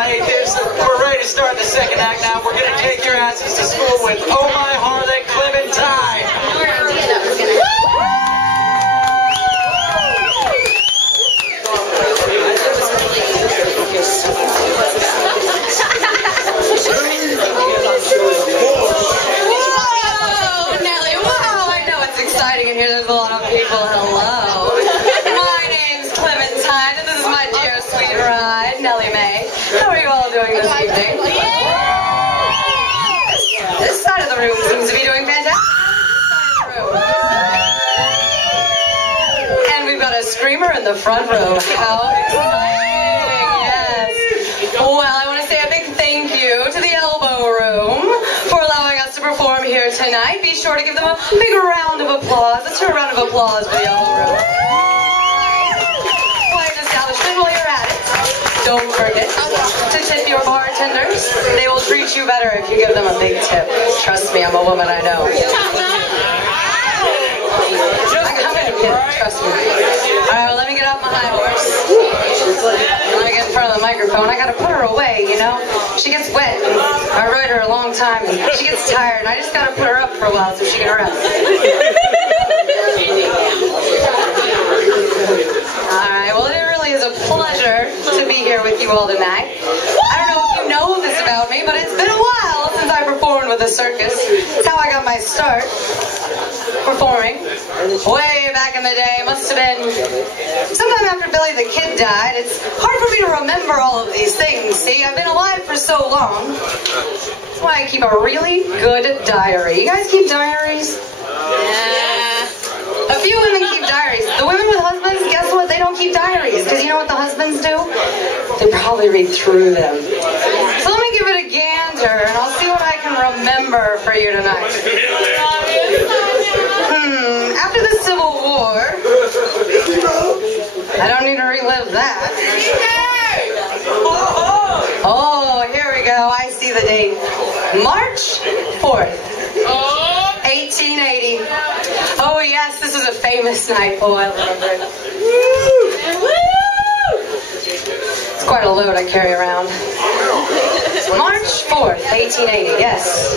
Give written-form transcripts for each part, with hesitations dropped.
hiatus. We're ready to start the second act now. We're going to take your asses to school with Oh My Harlot Clementine. Whoa, Nelly, wow, I know it's exciting in here. There's a lot of people. Hello. My name's Clementine, and this is my dear sweet bride, Nellie Mae. How are you all doing this evening? This side of the room seems to be doing fantastic. And we've got a screamer in the front row. How exciting, yes. Well, I want to say a big thank you to the Elbow Room for allowing us to perform here tonight. Be sure to give them a big round of applause. Let's hear a round of applause for the Elbow Room. Quiet establishment while you're at it. Don't forget to tip your bartenders. They will treat you better if you give them a big tip. Trust me, I'm a woman, I know. Trust me. Alright, well, let me get off my high horse. Let me get in front of the microphone. I gotta put her away, you know? She gets wet, and I ride her a long time, and she gets tired, and I just gotta put her up for a while so she can rest. Alright, well, it really is a pleasure to be here with you all tonight. I don't know if you know this about me, but it's been a while since I performed with a circus. That's how I got my start performing. Way back in the day, must have been sometime after Billy the Kid died. It's hard for me to remember all of these things, see? I've been alive for so long. That's why I keep a really good diary. You guys keep diaries? Yeah. A few women keep diaries. The women with husbands, guess what? They don't keep diaries. Because you know what the husbands do? They probably read through them. So let me give it a gander, and I'll see what I can remember for you tonight. After the Civil War, I don't need to relive that. Oh, here we go. I see the date. March 4th. 1880. Oh yes, this is a famous night. Oh, I love it. It's quite a load I carry around. March 4th, 1880, yes.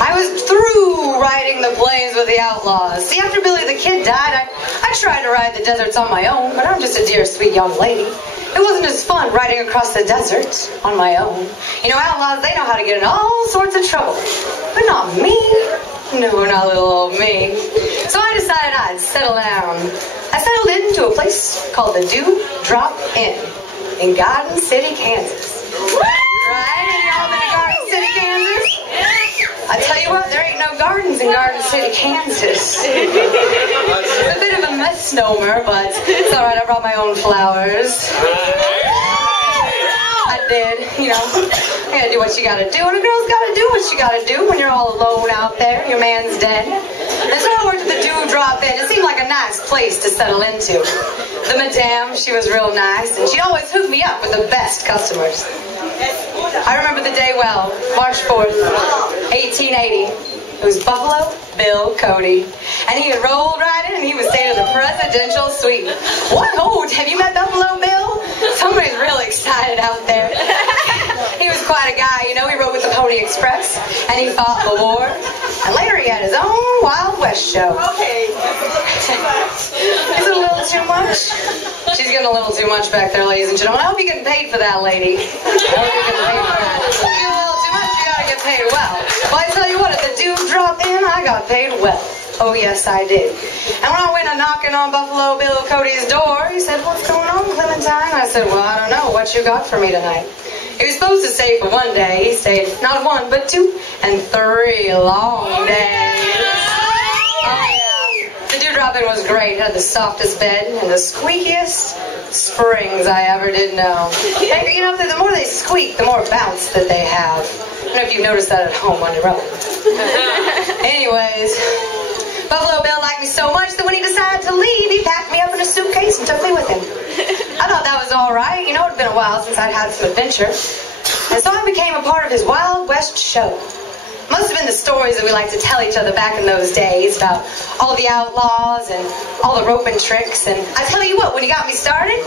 I was through riding the plains with the outlaws. See, after Billy the Kid died, I tried to ride the deserts on my own, but I'm just a dear, sweet young lady. It wasn't as fun riding across the desert on my own. You know, outlaws, they know how to get in all sorts of trouble. But not me. No, not little old me. So I decided I'd settle down. I settled into a place called the Dewdrop Inn in Garden City, Kansas. Right? And y'all been to Garden City, Kansas? I tell you what, there ain't no gardens in Garden City, Kansas. It's a bit of a misnomer, but it's alright, I brought my own flowers. I did, you know. You gotta do what you gotta do, and a girl's gotta do what you gotta do when you're all alone out there, your man's dead. And so I worked at the Dewdrop Inn. It seemed like a nice place to settle into. The madame, she was real nice, and she'd always hook me up with the best customers. I remember the day well, March 4th, 1880. It was Buffalo Bill Cody. And he had rolled right in and he was staying at the presidential suite. What? Oh, have you met Buffalo Bill? Somebody's real excited out there. He was quite a guy, you know. He rode with the Pony Express and he fought the war. And later he had his own Wild West show. Okay. Is it a little too much? She's getting a little too much back there, ladies and gentlemen. I hope you're getting paid for that, lady. I hope you're getting paid for that. If you get a little too much, you gotta get paid well. Well, I tell you what, at the Dewdrop Inn, I got paid well. Oh, yes, I did. And when I went knocking on Buffalo Bill Cody's door, he said, "What's going on, Clementine?" I said, "Well, I don't know. What you got for me tonight?" He was supposed to stay for one day. He stayed not 1, but 2 and 3 long days. Oh, yeah. The Dewdrop Inn was great. It had the softest bed and the squeakiest springs I ever did know. And, you know, the more they squeak, the more bounce that they have. I don't know if you've noticed that at home on your own. Anyways, Buffalo Bill liked me so much that when he decided to leave, he packed me up in a suitcase and took me with him. I thought that was all right. You know, it had been a while since I'd had some adventure. And so I became a part of his Wild West show. Must have been the stories that we like to tell each other back in those days about all the outlaws and all the roping tricks. And I tell you what, when you got me started,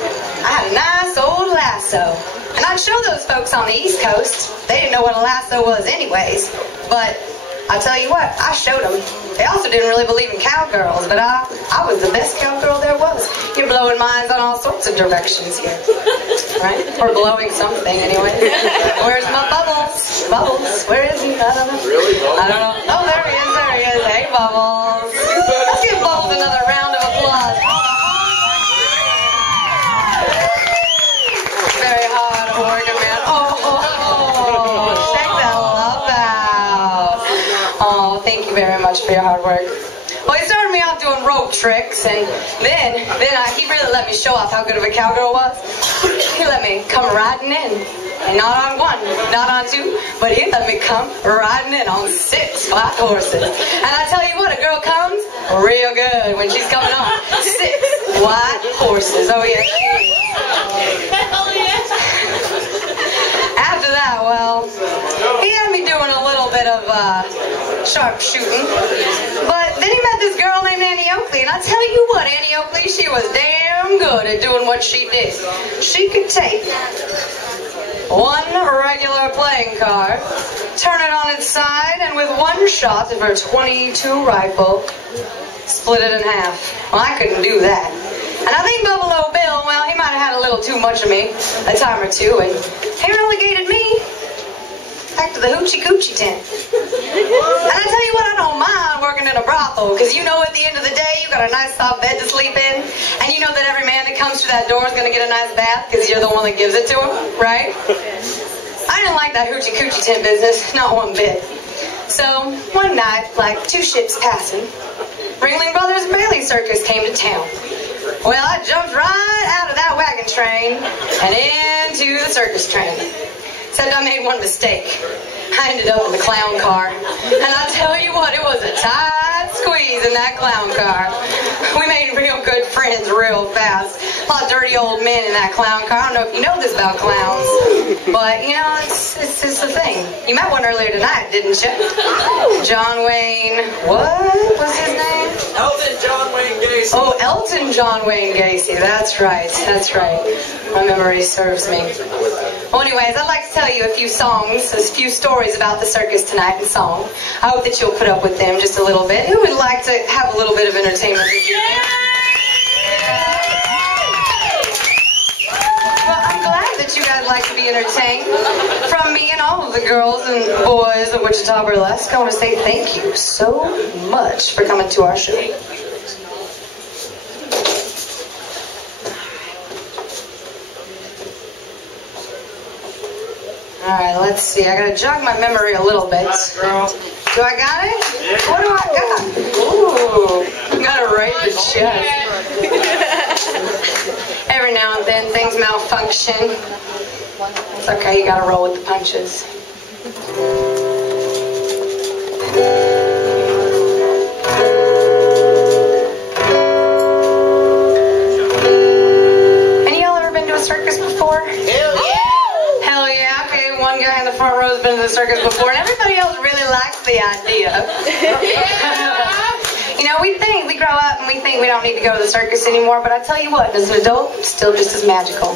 I had a nice old lasso. And I'd show those folks on the East Coast. They didn't know what a lasso was anyways. But I tell you what, I showed them. They also didn't really believe in cowgirls, but I was the best cowgirl there was. You're blowing minds on all sorts of directions here. Right? Or blowing something, anyway. Where's my Bubbles? Bubbles, where is he? I don't know. Really, Bubbles? I don't know. Oh, there he is, there he is. Hey, Bubbles. Let's give Bubbles another round of applause. Very hard organ, man. Oh, check that love out. Oh, thank you very much for your hard work. Well, he started me off doing rope tricks, and then he really let me show off how good of a cowgirl was. He let me come riding in, and not on one, not on two, but he let me come riding in on 6 white horses. And I tell you what, a girl comes real good when she's coming on 6 white horses. Oh, yes, she is. Hell yeah. After that, well, he had me doing a little bit of sharp shooting. But then he met this girl named Annie Oakley, and I tell you what, Annie Oakley, she was damn good at doing what she did. She could take one regular playing card, turn it on its side, and with one shot of her .22 rifle, split it in half. Well, I couldn't do that. And I think Buffalo Bill, well, he might have had a little too much of me a time or two, and he relegated me back to the hoochie coochie tent. And I tell you what, I don't mind working in a brothel, because you know at the end of the day, you got a nice soft bed to sleep in, and you know that every man that comes through that door is going to get a nice bath, because you're the one that gives it to him, right? I didn't like that hoochie coochie tent business, not one bit. So, one night, like 2 ships passing, Ringling Brothers Bailey Circus came to town. Well, I jumped right out of that wagon train and into the circus train. Except I made one mistake. I ended up in the clown car. And I tell you what, it was a tight squeeze in that clown car. We made real good friends real fast. A lot of dirty old men in that clown car. I don't know if you know this about clowns, but, you know, it's just a thing. You met one earlier tonight, didn't you? John Wayne, what was his name? Elton John Wayne Gacy. Oh, Elton John Wayne Gacy. That's right. That's right. My memory serves me. Well, anyways, I'd like to tell you a few songs, a few stories about the circus tonight in song. I hope that you'll put up with them just a little bit. Who would like to have a little bit of entertainment with you? Well, I'm glad that you guys like to be entertained. From me and all of the girls and boys of Wichita Burlesque, I want to say thank you so much for coming to our show. Alright, let's see. I gotta jog my memory a little bit. Do I got it? Yeah. What do I got? Ooh, got it right in the chest. Every now and then things malfunction. It's okay, you gotta roll with the punches. Any of y'all ever been to a circus before? Hell yeah! Hell yeah, okay, one guy in the front row has been to the circus before, and everybody else really likes the idea. You know, we grow up and we think we don't need to go to the circus anymore, but I tell you what, as an adult, it's still just as magical.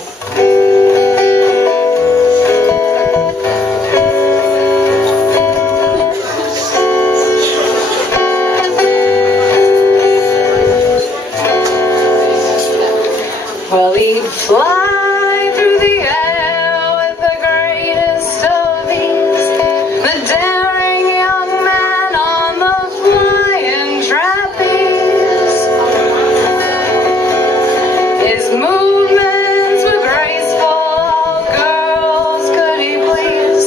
Well, he fly through the air with the greatest of ease, the daring young man on the flying trapeze. His movements were graceful, all girls could he please,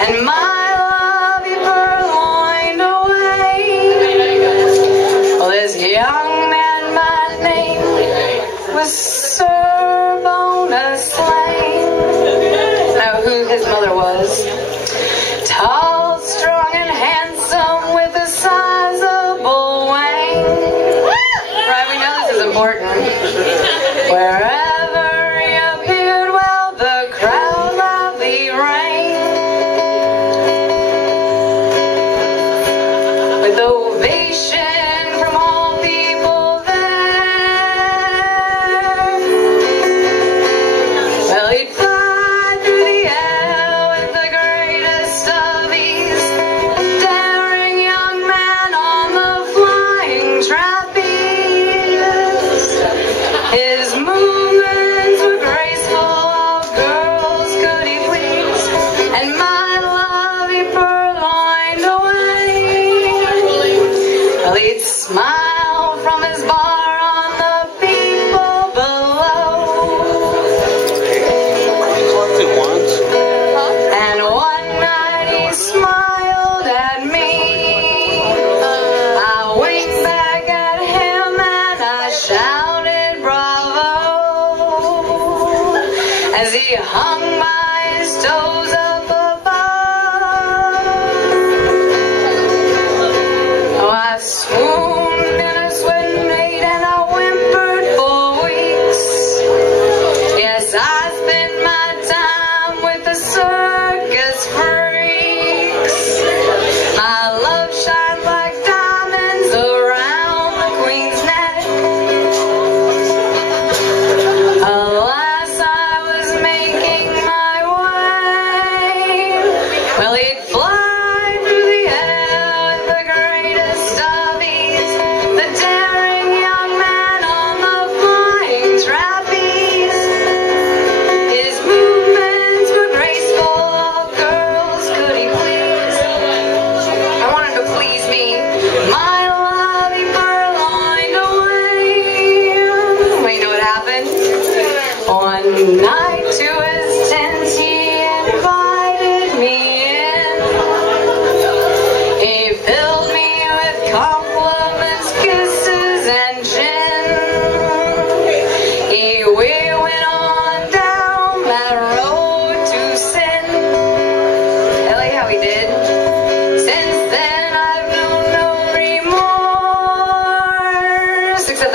and my love he purloined away. Well, this young man, my name was Sir Bonus Lane. Now, who his mother was? Tall, strong, and handsome, with a sizable wang. Right, we know this is important. Wherever he appeared, well, the crowd loudly rang.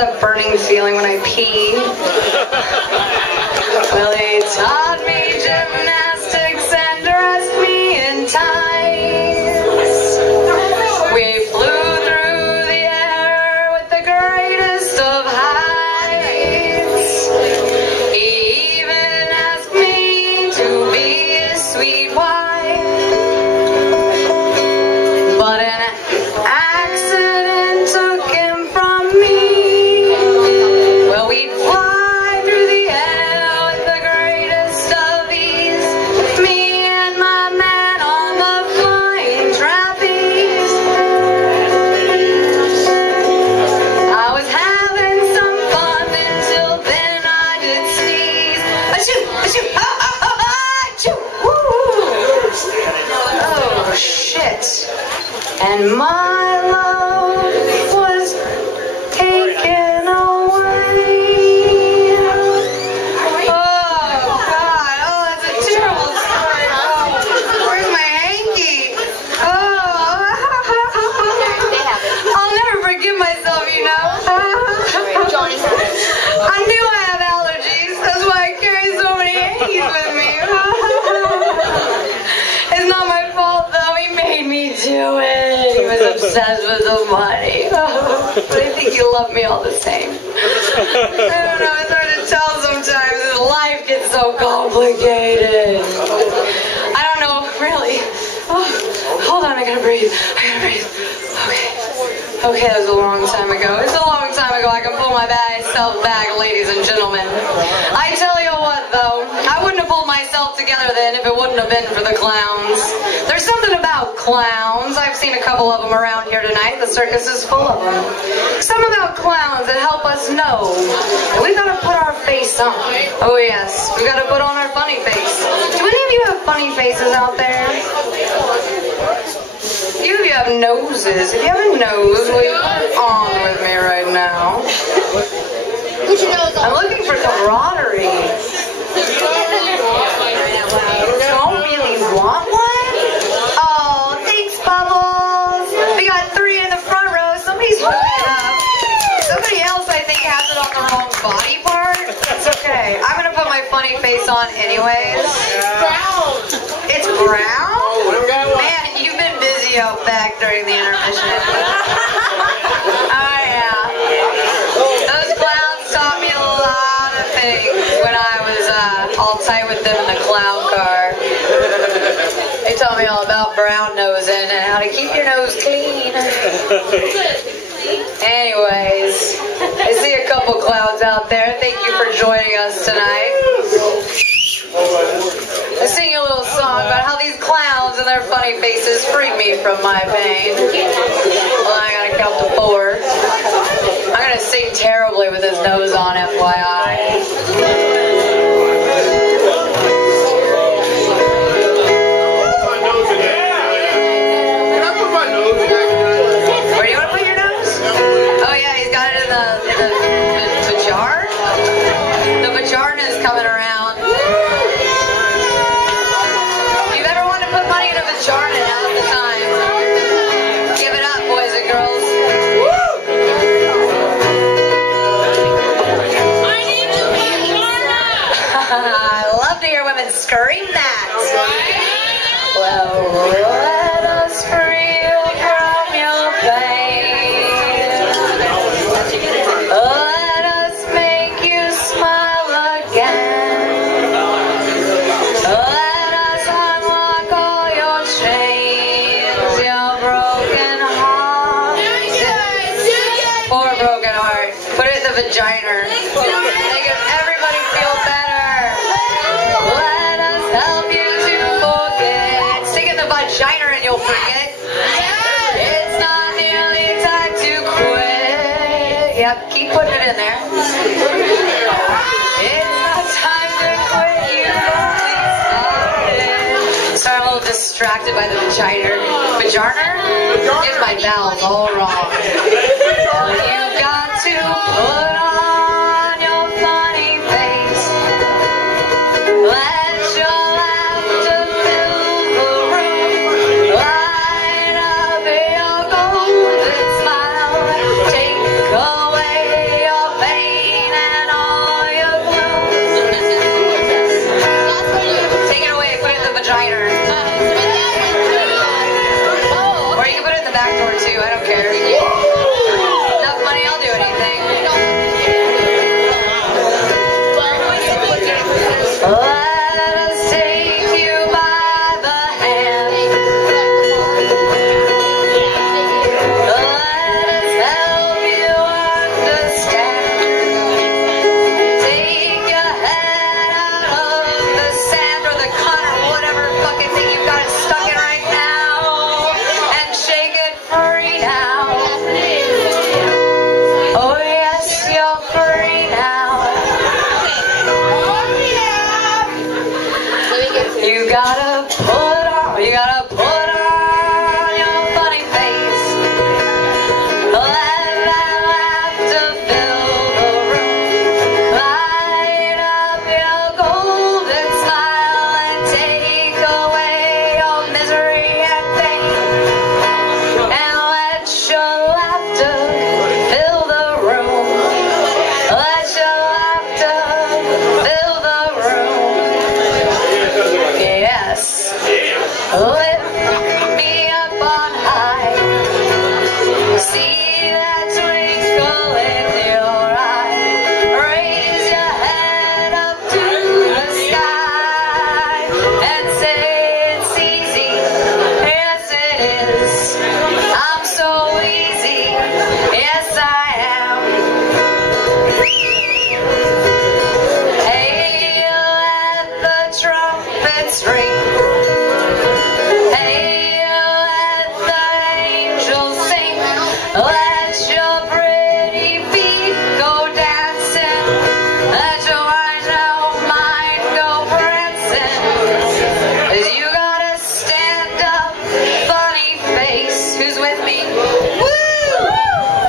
that burning feeling when I pee. Well, they taught me gymnastics and dressed me in tights. We flew through the air with the greatest of heights. He even asked me to be his sweet wife. But an accident took him from me. Well, we'd fly through the air with the greatest of ease. Me and my man on the flying trapeze. I was having some fun until then I did sneeze. Achoo, achoo, ah, ah, ah, ah, achoo, woo. Oh, shit. And my love was taken away. Oh, God. Oh, that's a terrible story. Oh, where's my hanky? Oh. I'll never forgive myself, you know. I knew I have allergies. That's why I carry so many hankies with me. It's not my fault, though. He made me do it. He was obsessed with the money. But I think you love me all the same. I don't know. It's hard to tell sometimes. His life gets so complicated. I don't know, really. Oh, hold on. I gotta breathe. Okay, that was a long time ago. It's a long time ago. I can pull myself back, ladies and gentlemen. I tell you what, though, I wouldn't have pulled myself together then if it wouldn't have been for the clowns. There's something about clowns. I've seen a couple of them around here tonight. The circus is full of them. Something about clowns that help us know that we've got to put our face on. Oh, yes. We've got to put on our funny face. Do any of you have funny faces out there? You have noses. If you have a nose, will you put it on with me right now? I'm looking for camaraderie. Don't really want one? Oh, thanks, Bubbles. We got 3 in the front row. Somebody's holding it up. Somebody else, I think, has it on the wrong body part. It's okay. I'm going to put my funny face on anyways. It's brown? Man, you've been busy out back during the intermission. Oh, yeah. Those clowns taught me a lot of things when I was all tight with them in the clown car. They taught me all about brown nosing and how to keep your nose clean. Anyways, I see a couple clowns out there. Thank you for joining us tonight. I sing you a little song about how these clowns and their funny faces freed me from my pain. Well, I gotta count to 4. I'm gonna sing terribly with his nose on, FYI. Where do you want to put your nose? Oh yeah, he's got it in the jar. The vajarna is coming around. If you've ever wanted to put money in a vajarna, now's the time. Give it up, boys and girls. I need to be Varna. I love to hear women scream that. Well, let us free you from your pain. Let us make you smile again. Let us unlock all your chains, your broken heart. Poor broken heart. Put it in the vagina. Make everybody feel better. Let us help you to forget. Stick it in the vagina and you'll forget. It's not nearly time to quit. Yep, keep putting it in there. It's not time to quit. You've only started. Sorry, I'm a little distracted by the vagina. Vagina? Get my vowels all wrong. You've got to put on your funny face. Let your laughter fill the room. Light up your golden smile. Take away your Lift me up on high. See that twinkle in your eye. Raise your head up to the sky and say it's easy. Yes, it is. I'm so easy. Yes, I am. Hail at the trumpets ring. Hail at the angels sing. Let your pretty feet go dancing. Let your eyes out mind go prancing. 'Cause you gotta stand up, funny face. Who's with me? Woo!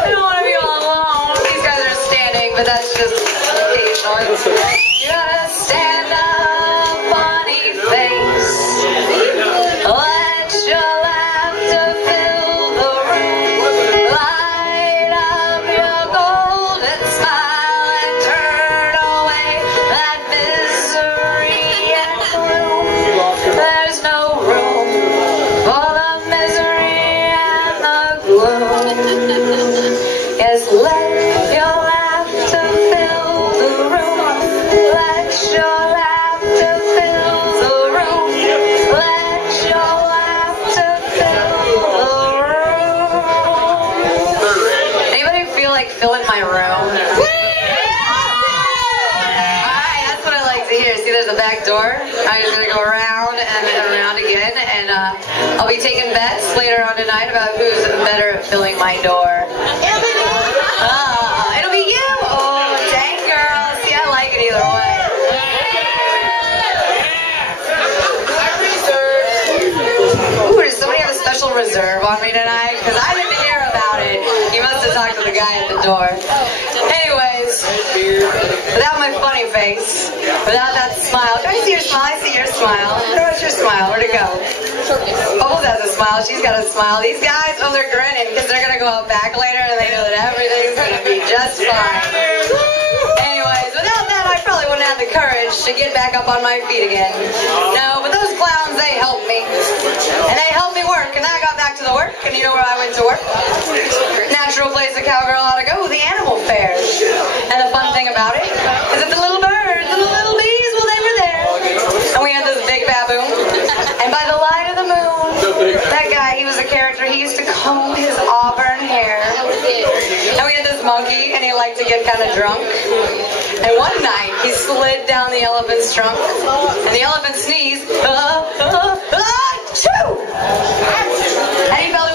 I don't want to be all alone. These guys are standing, but that's just occasionally. You gotta stand up, funny face. Let your laughter fill the room. Light up your golden smile and turn away that misery and gloom. There's no room for the misery and the gloom. Yes, let your laughter fill the room. Let your laughter fill the room. Let your laughter fill the room. Anybody feel like filling my room? Alright, that's what I like to hear. See, there's a back door. I'm just gonna go around and around again, and I'll be taking bets later on tonight about who's better at filling my door. It'll be you! Oh, dang girl. See, I like it either way. Ooh, does somebody have a special reserve on me tonight? Because I didn't hear about it. You must have talked to the guy at the door. Anyways, without my funny face, without that smile. Can I see your smile? I see your smile. Where's your smile? Where'd it go? Bubbles has a smile. She's got a smile. These guys, oh, they're grinning because they're going to go out back later and they know that everything's going to be just fine. Anyways, without that, I probably wouldn't have the courage to get back up on my feet again. No, but those clowns, they helped me. And they helped me work. And then I got back to the work. And you know where I went to work? Natural place a cowgirl ought to go, the animal fair. And the fun thing about it is that the little birds and the little bees, well, they were there. And we had this big baboon. And by the light of the moon, that guy, he was a character. He used to comb his auburn hair. And we had this monkey, and he liked to get kind of drunk. And one night, he slid down the elephant's trunk, and the elephant sneezed. Achoo! And he fell to